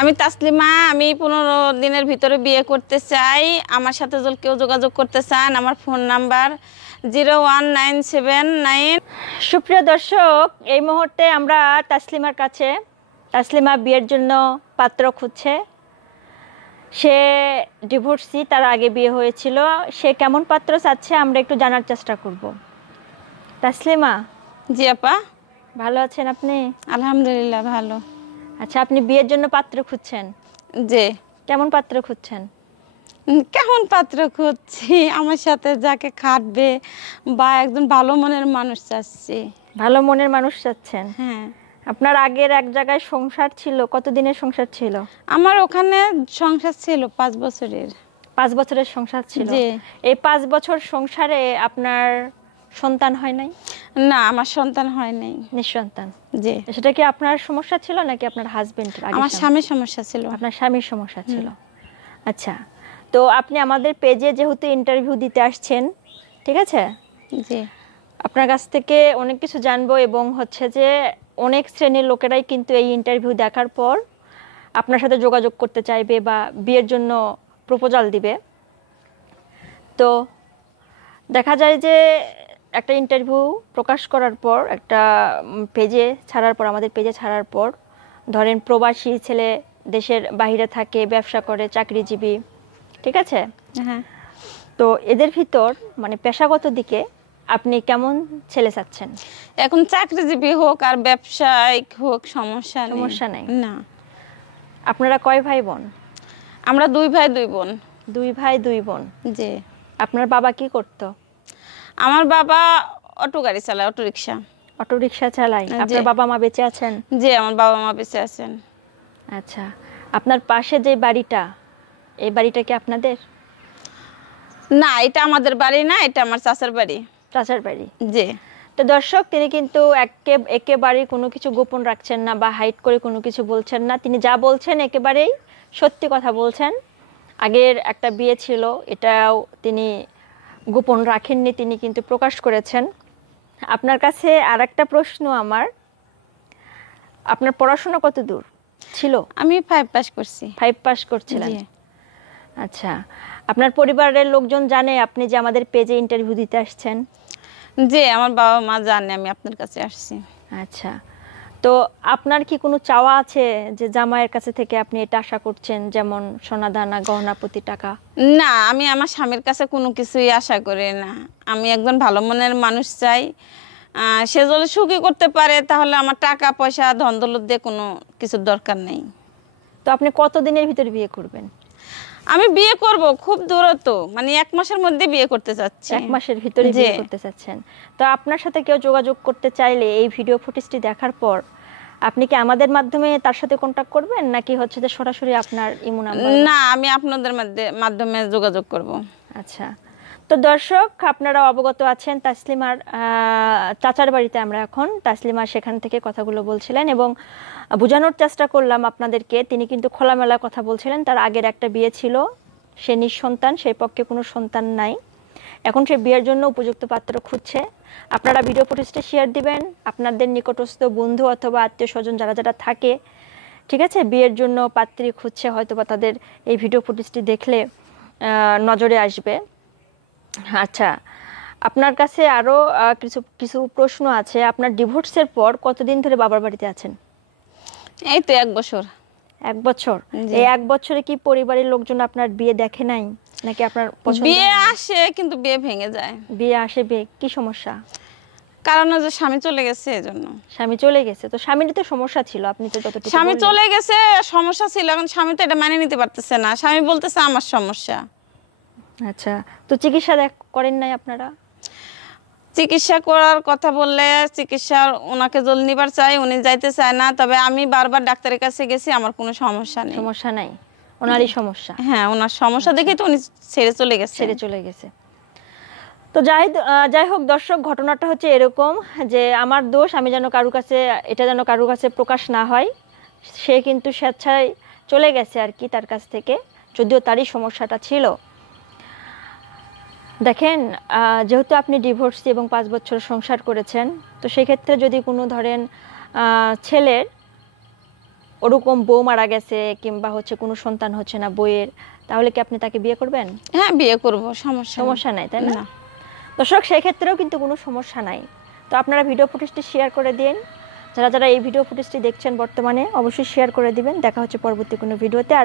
আমি তাসলিমা, আমি 15 দিনের ভিতরে বিয়ে করতে চাই। আমার সাথে যদি কেউ যোগাযোগ করতে চান, আমার ফোন নাম্বার 01979। সুপ্রিয় দর্শক, এই মুহূর্তে আমরা তাসলিমার কাছে, তাসলিমা বিয়ের জন্য পাত্র খুঁজছে। সে ডিভোর্সি, তার আগে বিয়ে হয়েছিল। সে কেমন পাত্র চাচ্ছে আমরা একটু জানার চেষ্টা করব। তাসলিমা। জি আপা। ভালো আছেন আপনি? আলহামদুলিল্লাহ ভালো। আচ্ছা, আপনি বিয়ের জন্য পাত্র খুঁজছেন? জি। কেমন পাত্র খুঁজছেন? কেমন পাত্র খুঁজছি, আমার সাথে যাকে খাটবে বা একজন ভালো মনের মানুষ চাচ্ছি। ভালো মনের মানুষ চাচ্ছেন? হ্যাঁ। আপনার আগের এক জায়গায় সংসার ছিল, কতদিনের সংসার ছিল? আমার ওখানে সংসার ছিল 5 বছরের। 5 বছরের সংসার ছিল? জি। এই 5 বছর সংসারে আপনার সন্তান হয় নাই? না, আমার সন্তান হয় নাই। নিঃসন্তান? জি। সেটা কি আপনার সমস্যা ছিল নাকি আপনার হাজবেন্ডের? আমার স্বামীর সমস্যা ছিল। আপনার স্বামীর সমস্যা ছিল। আচ্ছা, তো আপনি আমাদের পেজে যেহেতু ইন্টারভিউ দিতে আসছেন, ঠিক আছে? জি। আপনার কাছ থেকে অনেক কিছু জানবো এবং হচ্ছে যে অনেক শ্রেণীর লোকেরাই কিন্তু এই ইন্টারভিউ দেখার পর আপনার সাথে যোগাযোগ করতে চাইবে বা বিয়ের জন্য প্রপোজাল দিবে। তো দেখা যায় যে একটা ইন্টারভিউ প্রকাশ করার পর, একটা পেজে ছাড়ার পর, আমাদের পেজে ছাড়ার পর, ধরেন প্রবাসী ছেলে দেশের বাইরে থাকে, ব্যবসা করে, চাকরিজীবী, ঠিক আছে? হ্যাঁ। তো এদের ভিতর মানে পেশাগত দিকে আপনি কেমন ছেলে চাচ্ছেন? এখন চাকরিজীবী হোক আর ব্যবসায়িক হোক, সমস্যা নেই। না। আপনারা কয় ভাই বোন? আমরা 2 ভাই 2 বোন। 2 ভাই 2 বোন। জি। আপনার বাবা কি করতো? আমার বাবা অটো গাড়ি চালায়, অটো রিকশা। অটো রিকশা চালায়? আপনার বাবা মা বেঁচে আছেন? জি, আমার বাবা মা বেঁচে আছেন। আচ্ছা, আপনার পাশে যে বাড়িটা, এই বাড়িটা কি আপনাদের? না, এটা আমাদের বাড়ি না, এটা আমার চাচার বাড়ি। চাচার বাড়ি? জি। তো দর্শক, তিনি কিন্তু একেবারে কোনো কিছু গোপন রাখছেন না বা হাইড করে কোনো কিছু বলছেন না। তিনি যা বলছেন একেবারেই সত্যি কথা বলছেন। আগের একটা বিয়ে ছিল, এটাও তিনি গোপন রাখেননি, তিনি কিন্তু প্রকাশ করেছেন। আপনার কাছে আর একটা প্রশ্ন আমার, আপনার পড়াশোনা কত দূর ছিল? আমি 5 পাস করছি। 5 পাস করছিলেন? আচ্ছা, আপনার পরিবারের লোকজন জানে আপনি যে আমাদের পেজে ইন্টারভিউ দিতে আসছেন? জি, আমার বাবা মা জানে আমি আপনার কাছে আসছি। আচ্ছা, তো আপনার কি কোনো চাওয়া আছে যে জামাইয়ের কাছে থেকে আপনি এটা আশা করছেন, যেমন সোনা দানা, গহনা প্রতি, টাকা? না, আমি আমার স্বামীর কাছে কোনো কিছুই আশা করি না। আমি একজন ভালো মনের মানুষ চাই। সে যদি সুখী করতে পারে তাহলে আমার টাকা পয়সা ধন দৌলত দিয়ে কোনো কিছুর দরকার নেই। তো আপনি কতদিনের ভিতরে বিয়ে করবেন? আমি বিয়ে করব খুব দ্রুত, মানে 1 মাসের মধ্যে বিয়ে করতে চাচ্ছি। 1 মাসের ভিতরে বিয়ে করতে চাচ্ছেন? তো আপনার সাথে কেউ যোগাযোগ করতে চাইলে এই ভিডিও ফুটেজটি দেখার পর আপনি কি আমাদের মাধ্যমে তার সাথে কন্টাক্ট করবেন নাকি হচ্ছে যে সরাসরি আপনার ইমো নাম্বার? না, আমি আপনাদের মাধ্যমে যোগাযোগ করব। আচ্ছা, তো দর্শক আপনারা অবগত আছেন তাসলিমার চাচার বাড়িতে আমরা এখন। তাসলিমা সেখান থেকে কথাগুলো বলছিলেন এবং বোঝানোর চেষ্টা করলাম আপনাদেরকে। তিনি কিন্তু খোলামেলা কথা বলছিলেন। তার আগের একটা বিয়ে ছিল, সে নিঃসন্তান, সেই পক্ষে কোনো সন্তান নাই। এখন সে বিয়ের জন্য উপযুক্ত পাত্র খুঁজছে। আপনারা ভিডিও ফুটেজটা শেয়ার দিবেন আপনাদের নিকটস্থ বন্ধু অথবা আত্মীয় স্বজন যারা যারা থাকে, ঠিক আছে, বিয়ের জন্য পাত্রী খুঁজছে, হয়তো বা তাদের এই ভিডিও ফুটেজটি দেখলে নজরে আসবে। আচ্ছা, আপনার কাছে আরও কিছু প্রশ্ন আছে। আপনার ডিভোর্সের পর কতদিন ধরে বাবার বাড়িতে আছেন? এই তো 1 বছর। 1 বছর? এই 1 বছরে কি পরিবারের লোকজন আপনার বিয়ে দেখে নাই নাকি আপনার পছন্দ? বিয়ে আসে কিন্তু বিয়ে ভেঙে যায়। বিয়ে আসে, বিয়ে কি সমস্যা? কারণ যে স্বামী চলে গেছে এজন্য। স্বামী চলে গেছে? তো স্বামীর তো সমস্যা ছিল, আপনি তো যতটুকু স্বামী চলে গেছে, সমস্যা ছিল, এখন স্বামী তো এটা মেনে নিতে পারতেছে না। স্বামী বলতেছে আমার সমস্যা। আচ্ছা, তো চিকিৎসা করেন নাই আপনারা? চিকিৎসা করার কথা বললে চিকিৎসা ওনাকে জল নিবার চাই, উনি যাইতে চায় না। তবে আমি বারবার ডাক্তারের কাছে গেছি, আমার কোনো সমস্যা নেই। সমস্যা নাই? ওনারই সমস্যা? হ্যাঁ, ওনার সমস্যা দেখে তো উনি ছেড়ে চলে গেছে। তো যাই হোক দর্শক, ঘটনাটা হচ্ছে এরকম যে আমার দোষ, আমি যেন কারুর কাছে এটা যেন কারুর কাছে প্রকাশ না হয়। সে কিন্তু স্বেচ্ছায় চলে গেছে আর কি তার কাছ থেকে, যদিও তারই সমস্যাটা ছিল। দেখেন, যেহেতু আপনি ডিভোর্সি এবং 5 বছর সংসার করেছেন, তো সেক্ষেত্রে যদি কোনো ধরেন ছেলের ওরকম বউ মারা গেছে কিংবা হচ্ছে কোনো সন্তান হচ্ছে না বইয়ের, তাহলে কি আপনি তাকে বিয়ে করবেন? হ্যাঁ, বিয়ে করব, সমস্যা নেই। সমস্যা নাই, তাই না? না। দর্শক, সেই ক্ষেত্রেও কিন্তু কোনো সমস্যা নাই। তো আপনারা ভিডিও ফুটেজটি শেয়ার করে দিন। যারা যারা এই ভিডিও ফুটেজটি দেখছেন বর্তমানে অবশ্যই শেয়ার করে দিবেন। দেখা হচ্ছে পরবর্তী কোনো ভিডিওতে। আর